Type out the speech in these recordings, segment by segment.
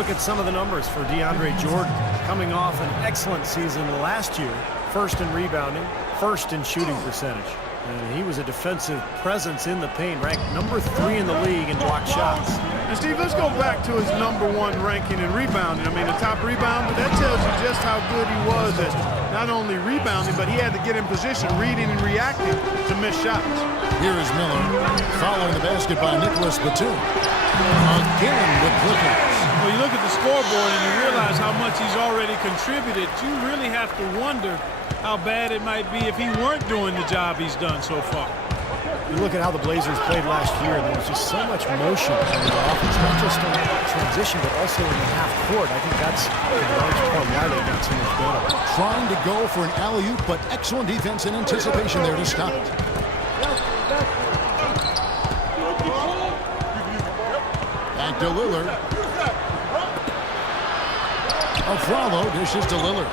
look at some of the numbers for DeAndre Jordan. Coming off an excellent season last year, first in rebounding, first in shooting percentage. And he was a defensive presence in the paint, ranked number 3 in the league in block shots. And Steve, let's go back to his #1 ranking in rebounding. I mean, the top rebounder, that tells you just how good he was at not only rebounding, but he had to get in position, reading and reacting to miss shots. Here is Miller, following the basket by Nicholas Batum. Again with Clippers. Well, you look at the scoreboard and you realize how much he's already contributed. You really have to wonder how bad it might be if he weren't doing the job he's done so far. You look at how the Blazers played last year, and there was just so much motion in the offense, not just in transition, but also in the half court. I think that's in large part why they got so much better. Trying to go for an alley-oop, but excellent defense and anticipation there to stop it. Back to Lillard. Afralo dishes to Lillard.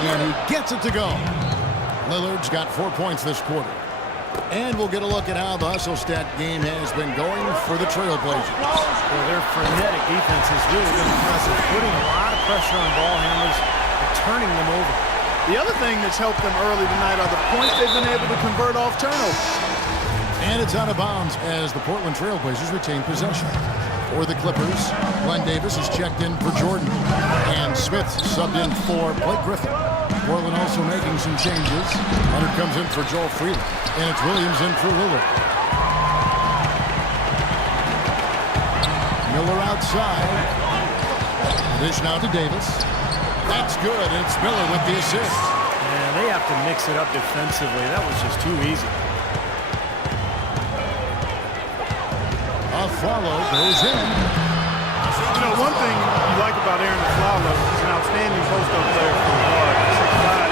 And he gets it to go. Lillard's got 4 points this quarter. And we'll get a look at how the hustle stat game has been going for the Trailblazers. Well, their frenetic defense has really been impressive, putting a lot of pressure on ball handlers and turning them over. The other thing that's helped them early tonight are the points they've been able to convert off turnovers. And it's out of bounds as the Portland Trailblazers retain possession. For the Clippers, Glenn Davis is checked in for Jordan. And Smith subbed in for Blake Griffin. Portland also making some changes. Leonard comes in for Joel Freeland. And it's Williams in for Lillard. Miller outside. Dish now to Davis. That's good. And it's Miller with the assist. And they have to mix it up defensively. That was just too easy. Afralo goes in. You know, one thing you like about Aaron Afralo, he's an outstanding post-up player for the guard. 6'5",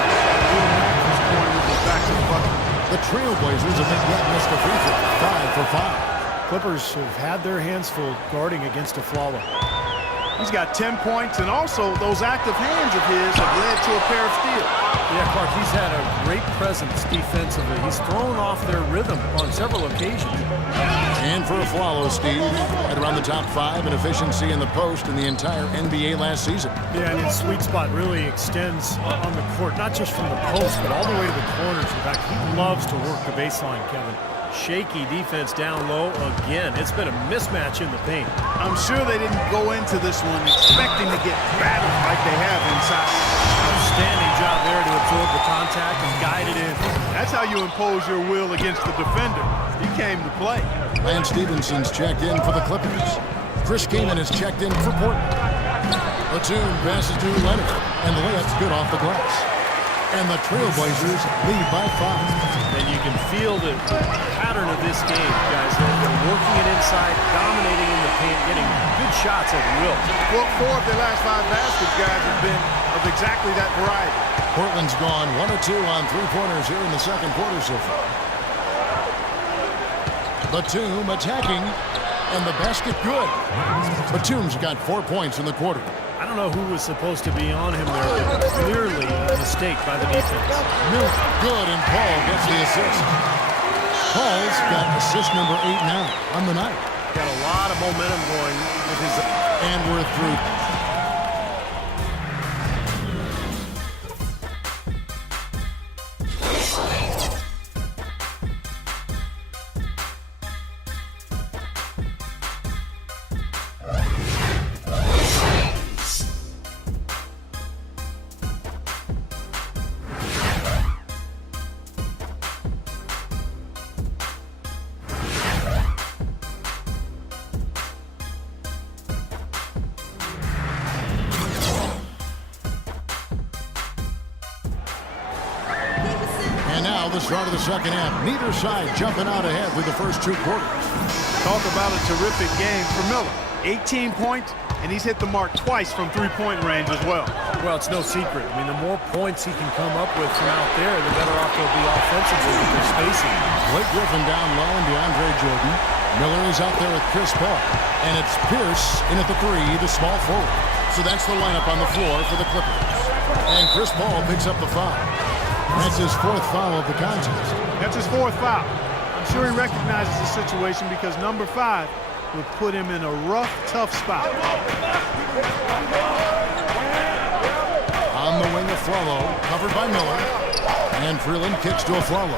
doing that for scoring with his back to the bucket. The Trailblazers have not yet missed a free throw. 5 for 5. Clippers have had their hands full guarding against Afralo. He's got 10 points, and also those active hands of his have led to a pair of steals. Yeah, Clark, he's had a great presence defensively. He's thrown off their rhythm on several occasions. And for Afralo, Steve, right around the top 5 in efficiency in the post in the entire NBA last season. Yeah, and his sweet spot really extends on the court, not just from the post, but all the way to the corners. In fact, he loves to work the baseline, Kevin. Shaky defense down low again. It's been a mismatch in the paint. I'm sure they didn't go into this one expecting to get battered like they have inside. Outstanding job there to absorb the contact and guide it in. That's how you impose your will against the defender. He came to play. Lance Stephenson's checked in for the Clippers. Chris Kaman is checked in for Portland. Batum passes to Leonard, and the layup's good off the glass. And the Trailblazers lead by 5. And you can feel the pattern of this game, guys. They're working it inside, dominating in the paint, getting good shots at will. Well, 4 of their last 5 baskets, guys, have been of exactly that variety. Portland's gone 1 of 2 on three-pointers here in the second quarter so far. Batum attacking, and the basket good. Batum's got 4 points in the quarter. I don't know who was supposed to be on him there, but clearly a mistake by the defense. Miller, good, and Paul gets the assist. Paul's got assist number 8 now on the night. Got a lot of momentum going with his... And we're through. The start of the second half. Neither side jumping out ahead through the first 2 quarters. Talk about a terrific game for Miller. 18 points, and he's hit the mark twice from three-point range as well. Well, it's no secret. I mean, the more points he can come up with from out there, the better off they'll be offensively with their spacing. Blake Griffin down low and DeAndre Jordan. Miller is out there with Chris Paul. And it's Pierce in at the 3, the small forward. So that's the lineup on the floor for the Clippers. And Chris Paul picks up the foul. That's his 4th foul of the contest. That's his 4th foul. I'm sure he recognizes the situation because number 5 would put him in a rough, tough spot. On the wing, Afflalo, covered by Miller. And Freeland kicks to Afflalo.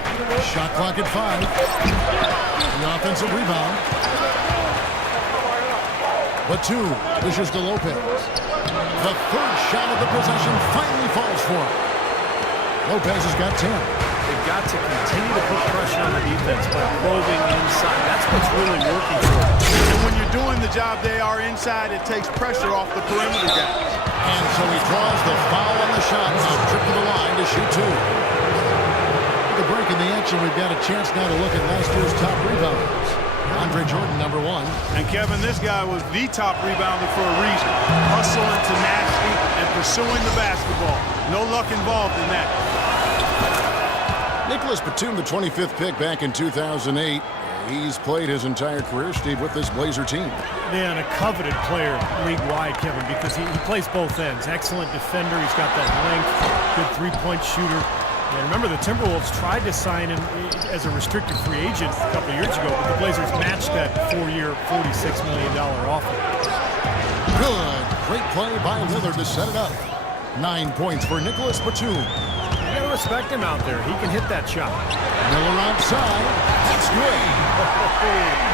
Shot clock at 5. The offensive rebound. Batum dishes to Lopez. The third shot of the possession finally falls for him. Lopez has got 10. They've got to continue to put pressure on the defense by probing inside. That's what's really working for them. And when you're doing the job they are inside, it takes pressure off the perimeter guys. And so he draws the foul on the shot. Now trip to the line to shoot 2. With the break in the action, we've got a chance now to look at last year's top rebounders. Andre Jordan, number 1. And Kevin, this guy was the top rebounder for a reason. Hustle and tenacity and pursuing the basketball. No luck involved in that. Nicholas Batum, the 25th pick back in 2008. He's played his entire career, Steve, with this Blazer team. Yeah, and a coveted player league-wide, Kevin, because he plays both ends. Excellent defender. He's got that length, good three-point shooter. And remember, the Timberwolves tried to sign him as a restricted free agent a couple of years ago, but the Blazers matched that 4-year, $46 million offer. Good. Great play by Lillard to set it up. 9 points for Nicholas Batum. You got to respect him out there. He can hit that shot. Miller outside. That's good.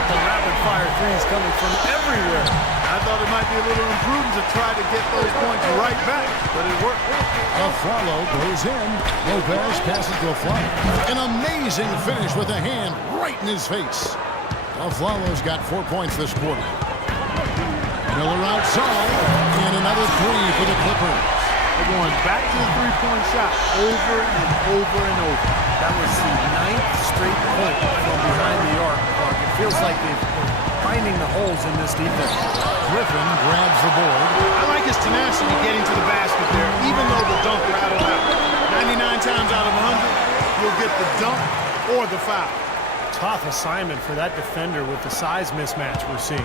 The rapid-fire threes coming from everywhere. I thought it might be a little imprudent to try to get those points right back, but it worked. Afflalo goes in. Lopez passes to Afflalo. An amazing finish with a hand right in his face. Afflalo's got 4 points this quarter. Miller outside. And another 3 for the Clippers. They're going back to the three-point shot over and over and over. That was the 9th straight point from behind the arc. It feels like they're finding the holes in this defense. Griffin grabs the board. I like his tenacity getting to the basket there, even though the dunk rattled out. 99 times out of 100, you'll get the dunk or the foul. Tough assignment for that defender with the size mismatch we're seeing.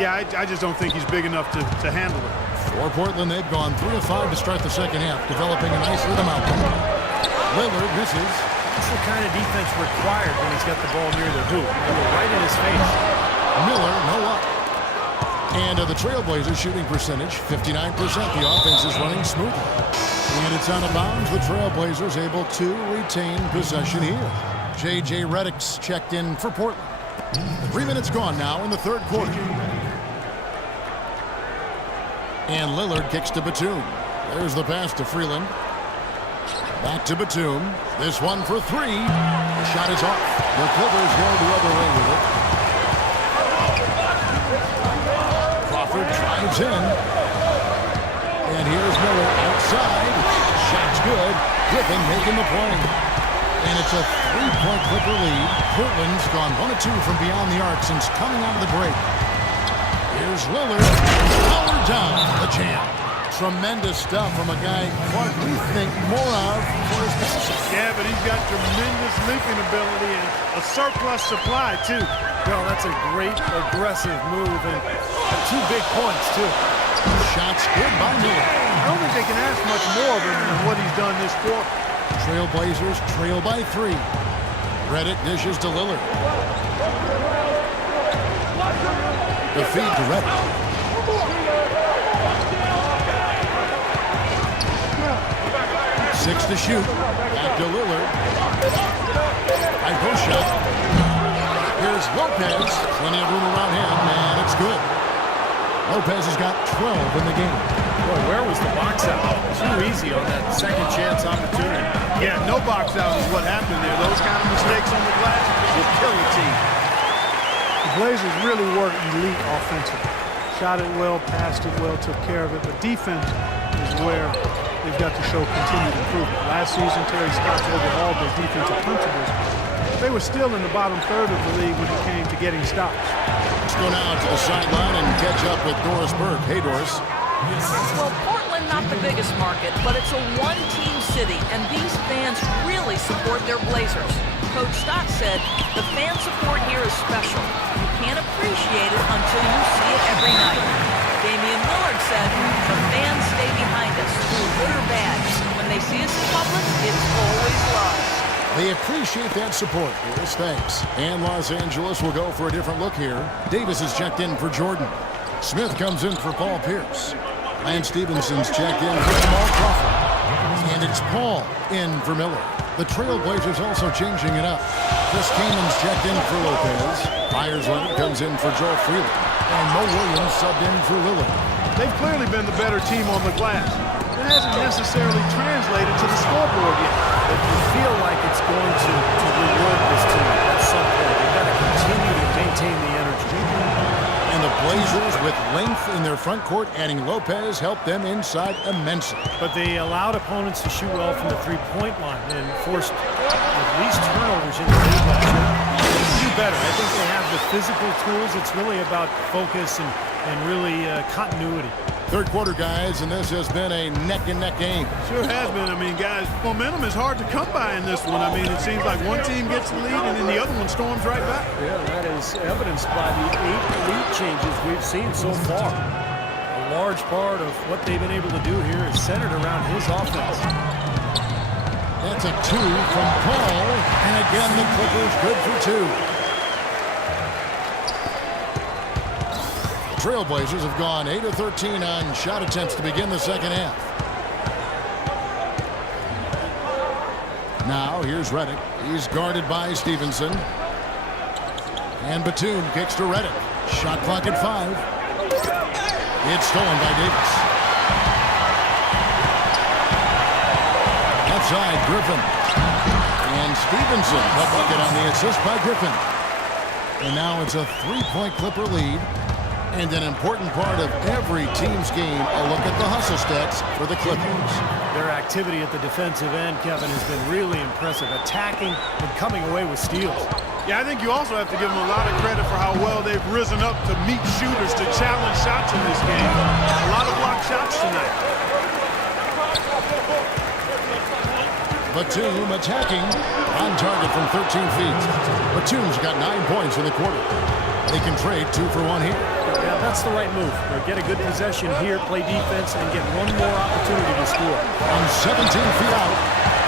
Yeah, I just don't think he's big enough to handle it. For Portland, they've gone 3 of 5 to start the second half, developing a nice rhythm out there. Lillard misses. That's the kind of defense required when he's got the ball near the hoop. They go right in his face. Miller, no up. And the Trailblazers shooting percentage, 59%. The offense is running smoothly. And it's out of bounds. The Trailblazers able to retain possession here. J.J. Redick's checked in for Portland. 3 minutes gone now in the third quarter. And Lillard kicks to Batum. There's the pass to Freeland. Back to Batum. This one for 3. The shot is off. The Clippers go the other way with it. Crawford drives in. And here's Miller outside. Shot's good. Griffin making the play. And it's a 3-point Clipper lead. Portland's gone 1 of 2 from beyond the arc since coming out of the break. Here's Lillard. Powered down. The jam. Tremendous stuff from a guy Clark we think more of for his position. Yeah, but he's got tremendous leaping ability and a surplus supply, too. Well, that's a great aggressive move and 2 big points, too. Shots good by Miller. I don't think they can ask much more of him than what he's done this quarter. Trailblazers trail by 3. Redick dishes to Lillard. The feed to Redick. 6 to shoot. Back to Lillard. High post shot. Here's Lopez. Plenty of room around him, and it's good. Lopez has got 12 in the game. Boy, where was the box out? Too easy on that second chance opportunity. Yeah, no box out is what happened there. Those kind of mistakes on the glass will kill a team. The Blazers really were elite offensively. Shot it well, passed it well, took care of it. But defense is where they've got to show continued improvement. Last season, Terry Stotts overhauled their defensive principles. They were still in the bottom third of the league when it came to getting stops. Let's go now to the sideline and catch up with Doris Burke. Hey, Doris. Well, Portland, not the biggest market, but it's a one-team city, and these fans really support their Blazers. Coach Stott said, the fan support here is special. You can't appreciate it until you see it every night. Damian Lillard said, the fans stay behind us, good or bad. When they see us in public, it's always love. They appreciate that support. Yes, thanks. And Los Angeles will go for a different look here. Davis is checked in for Jordan. Smith comes in for Paul Pierce. Lance Stephenson's checked in for Jamal Crawford. And it's Paul in for Miller. The Trailblazers also changing it up. Chris Kamen's checked in for Lopez. Myers Leonard comes in for Joel Freeland. And Mo Williams subbed in for Lillard. They've clearly been the better team on the glass. It hasn't necessarily translated to the scoreboard yet. But you feel like it's going to reward this team at some point. They've got to continue to maintain the energy. And the Blazers, with length in their front court, adding Lopez, helped them inside immensely. But they allowed opponents to shoot well from the three-point line and forced at least turnovers in the league last year. They can do better. I think they have the physical tools. It's really about focus and really continuity. Third quarter, guys, and this has been a neck-and-neck game. Sure has been. I mean, guys, momentum is hard to come by in this one. I mean, it seems like one team gets the lead and then the other one storms right back. Yeah, that is evidenced by the 8 lead changes we've seen so far. A large part of what they've been able to do here is centered around his offense. That's a 2 from Paul, and again the Clippers good for 2. Trailblazers have gone 8 of 13 on shot attempts to begin the second half. Now here's Redick. He's guarded by Stevenson. And Batum kicks to Redick. Shot clock at 5. It's stolen by Davis. Outside Griffin. And Stevenson, the bucket on the assist by Griffin. And now it's a 3-point Clipper lead. And an important part of every team's game, a look at the hustle stats for the Clippers. Their activity at the defensive end, Kevin, has been really impressive, attacking and coming away with steals. Yeah, I think you also have to give them a lot of credit for how well they've risen up to meet shooters, to challenge shots in this game. A lot of blocked shots tonight. Batum attacking on target from 13 feet. Batum's got 9 points in the quarter. They can trade 2 for 1 here. Yeah, that's the right move. Get a good possession here, play defense, and get one more opportunity to score. From 17 feet out,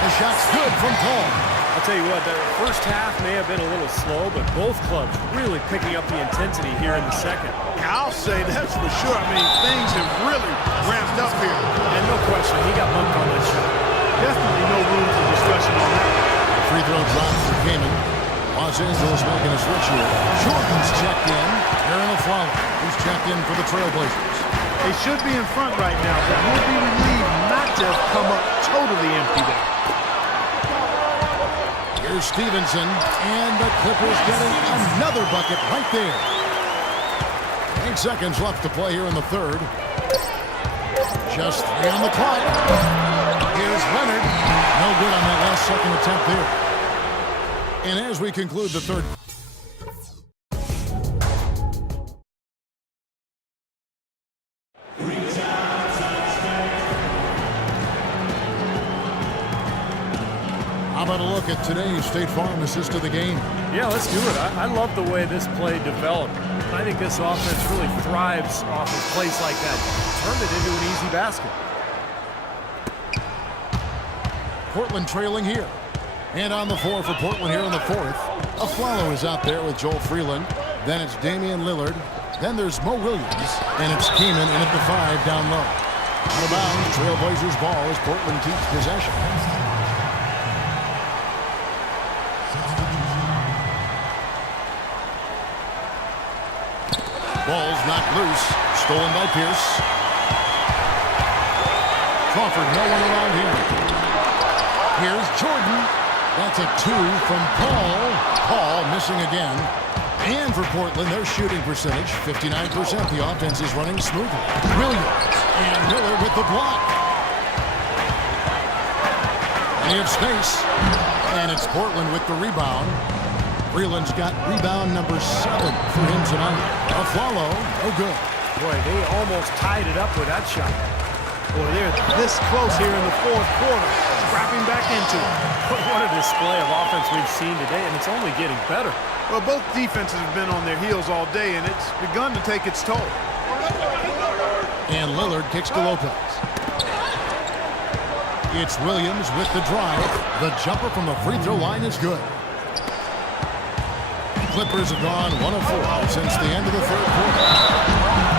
the shot's good from Paul. I'll tell you what, the first half may have been a little slow, but both clubs really picking up the intensity here in the second. I'll say that's for sure. I mean, things have really ramped up here. And no question, he got bumped on that shot. Definitely no room for discussion on that. Free throw drop for Kaman. Los Angeles making a switch here. Jordan's checked in. Aaron Aflalo, who's checked in for the Trailblazers. They should be in front right now, but we'll be relieved not to have come up totally empty there. Here's Stevenson, and the Clippers getting another bucket right there. 8 seconds left to play here in the third. Just 3 on the clock. Here's Leonard. No good on that last second attempt there. And as we conclude the third. How about a look at today's State Farm assist of the game? Yeah, let's do it. I love the way this play developed. I think this offense really thrives off of plays like that. Turned it into an easy basket. Portland trailing here. And on the floor for Portland here in the fourth. Aflalo is out there with Joel Freeland. Then it's Damian Lillard. Then there's Mo Williams. And it's Kaman in at the 5 down low. Out of bounds, Trailblazers ball as Portland keeps possession. Ball's knocked loose. Stolen by Pierce. Crawford, no one around here. Here's Jordan. That's a 2 from Paul. Paul missing again. And for Portland, their shooting percentage, 59%. The offense is running smoothly. Williams and Miller with the block. They have space. And it's Portland with the rebound. Freeland's got rebound number 7 for him tonight. Aflalo, no good. Boy, they almost tied it up with that shot. Boy, they're this close here in the fourth quarter. Scrapping back into it. What a display of offense we've seen today, and it's only getting better. Well, both defenses have been on their heels all day, and it's begun to take its toll. And Lillard kicks to Lopez. It's Williams with the drive. The jumper from the free throw line is good. Clippers have gone 1 of 4 since the end of the third quarter.